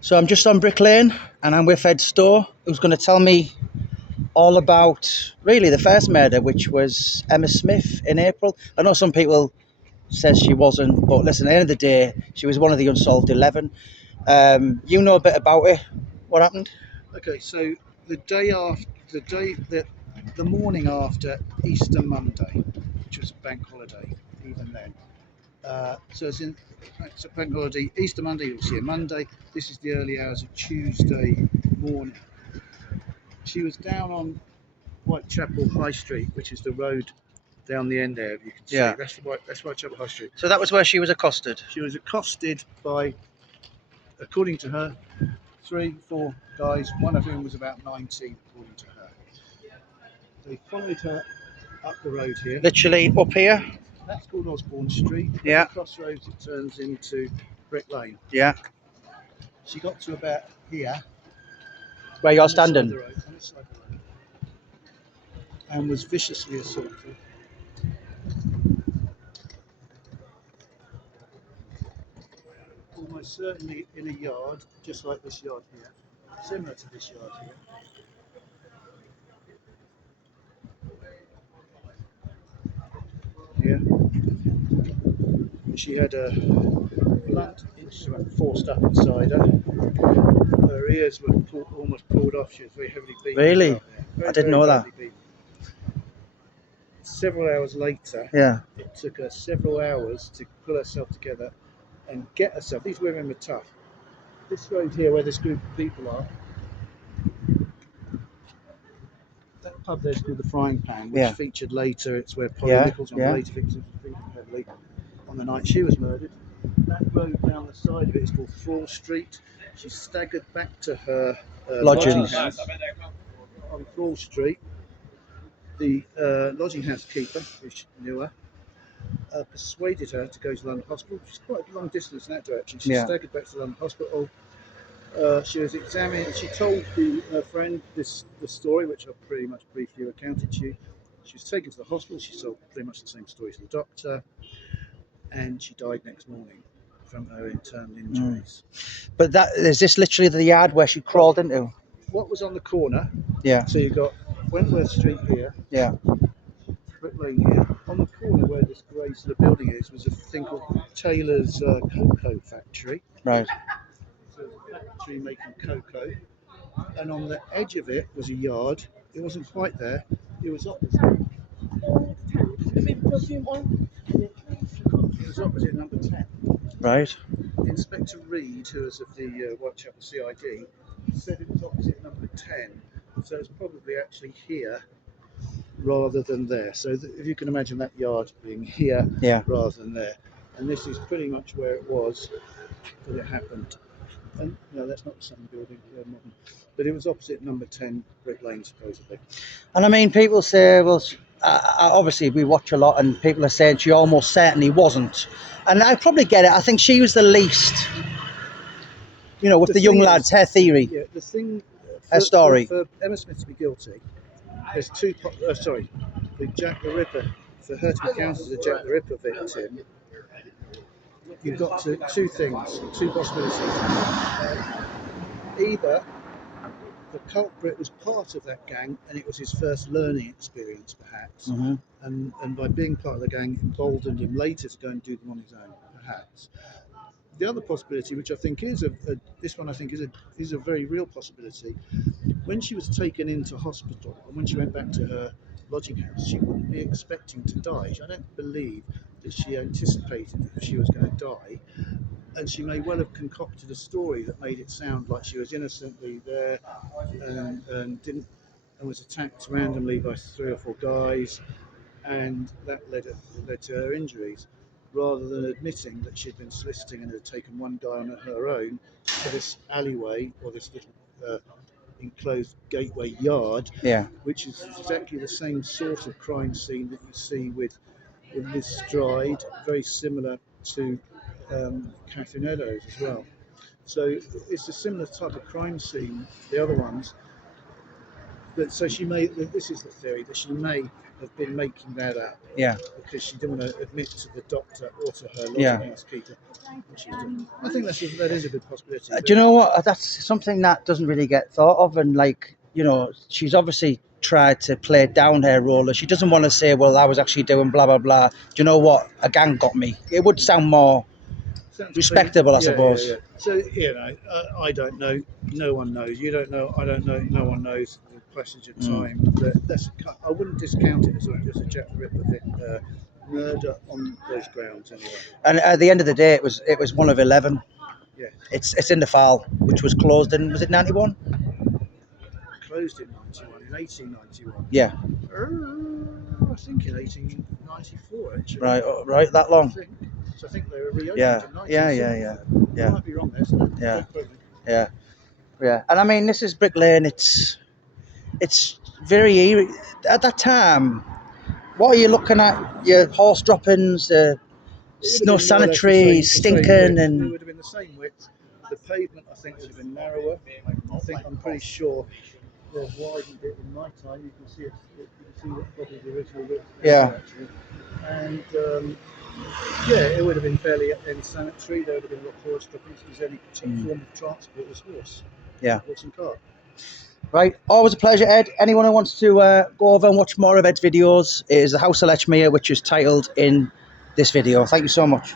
So I'm just on Brick Lane and I'm with Ed Stowe, who's going to tell me all about really the first murder, which was Emma Smith in April. I know some people says she wasn't, but listen, at the end of the day, she was one of the unsolved 11. You know a bit about it. What happened? Okay, so the morning after Easter Monday, which was a bank holiday, even then. It's a bank holiday. Easter Monday, was here Monday. This is the early hours of Tuesday morning. She was down on Whitechapel High Street, which is the road down the end there. If you can see, Yeah. That's Whitechapel High Street. So that was where she was accosted. She was accosted by, according to her, 3-4 guys, one of whom was about 19, according to her. They followed her up the road here. Literally up here. That's called Osborne Street. Yeah. At the crossroads, it turns into Brick Lane. Yeah. She got to about here. Where you're on this side of standing. the road, on this side of the road, and was viciously assaulted. Almost certainly in a yard, just like this yard here, similar to this yard here. Here. She had a blunt instrument forced up inside her. Her ears were almost pulled off. She was very heavily beaten. Really? Well. Very, I didn't know that. beaten. Several hours later, Yeah. it took her several hours to pull herself together and get herself. These women were tough. This road here, where this group of people are, that pub there's called the Frying Pan, which featured later. It's where Polly Nichols later featured heavily on the night she was murdered. That road down the side of it is called Thrall Street. She staggered back to her lodging house on Thrall Street. The lodging house keeper, who knew her, persuaded her to go to London Hospital, which is quite a long distance in that direction. She staggered back to London Hospital. She was examined. She told her friend the story, which I've pretty much briefly recounted to you. She was taken to the hospital. She told pretty much the same story to the doctor, and she died next morning from her internal injuries. But is this literally the yard where she crawled into? What was on the corner? Yeah. So you got Wentworth Street here. Yeah. Brick Lane here. On the corner where this grey sort of building is was a thing called Taylor's Cocoa Factory. Right. So it was a factory making cocoa, and on the edge of it was a yard. It wasn't quite there. It was opposite. It was opposite number 10. Right. Inspector Reed, who was of the Whitechapel CID, said it was opposite number 10. So it's probably actually here rather than there. So if you can imagine that yard being here rather than there. And this is pretty much where it was that it happened. And no, that's not the same building, modern. But it was opposite number 10 Brick Lane, supposedly. And I mean, people say, well, obviously we watch a lot and people are saying she almost certainly wasn't. And I probably get it. I think she was the least, with the young lads, her theory. Yeah, the thing, her story. For Emma Smith to be guilty, there's the Jack the Ripper, for her to be counted as a Jack the Ripper victim, you've got two possibilities. Either the culprit was part of that gang and it was his first learning experience, perhaps, and by being part of the gang emboldened him later to go and do them on his own, perhaps. The other possibility, which I think is is a very real possibility, when she was taken into hospital and when she went back to her lodging house, she wouldn't be expecting to die. I don't believe that she anticipated that she was going to die, and she may well have concocted a story that made it sound like she was innocently there and was attacked randomly by 3 or 4 guys, and that led to her injuries, rather than admitting that she'd been soliciting and had taken one guy on her own to this alleyway or this little enclosed gateway yard, which is exactly the same sort of crime scene that you see with Liz Stride, very similar to Catherine Eddowes as well. So it's a similar type of crime scene, the other ones. But so this is the theory, that she may have been making that up Yeah. because she didn't want to admit to the doctor or to her lodging Yeah. housekeeper what she was doing. I think that is a good possibility. Do you know what? That's something that doesn't really get thought of, and like, you know, she's obviously tried to play down her role. She doesn't want to say, "Well, I was actually doing blah blah blah." Do you know what? A gang got me. It would sound more Sounds respectable, I suppose. Yeah. So I don't know. No one knows. You don't know. I don't know. No one knows the passage of time. But I wouldn't discount it as a Jack the Ripper thing, murder on those grounds anyway. And at the end of the day, it was one of 11. Yeah. It's in the file, which was closed in, was it 91? Closed in 91, in 1891. Yeah. I think in 1894 actually. Right, that long. So I think they were reopened Yeah, in 1970. yeah. I might be wrong there. So Yeah. don't quote me. Yeah. And I mean, this is Brick Lane. It's very eerie. At that time, what are you looking at? Your horse droppings, It no would have been more or less sanitary, the same stinking, width. It and would have been the same width. The pavement, I think, would have been narrower. I'm pretty sure they've widened it in my time. You can see it. You can see what probably the original width. Yeah. Actually. And it would have been fairly unsanitary. There would have been a lot of horse droppings because any form of transport was horse. Yeah. Horse and cart. Right, always a pleasure, Ed. Anyone who wants to go over and watch more of Ed's videos, it is the House of Lechmere, which is titled in this video. Thank you so much.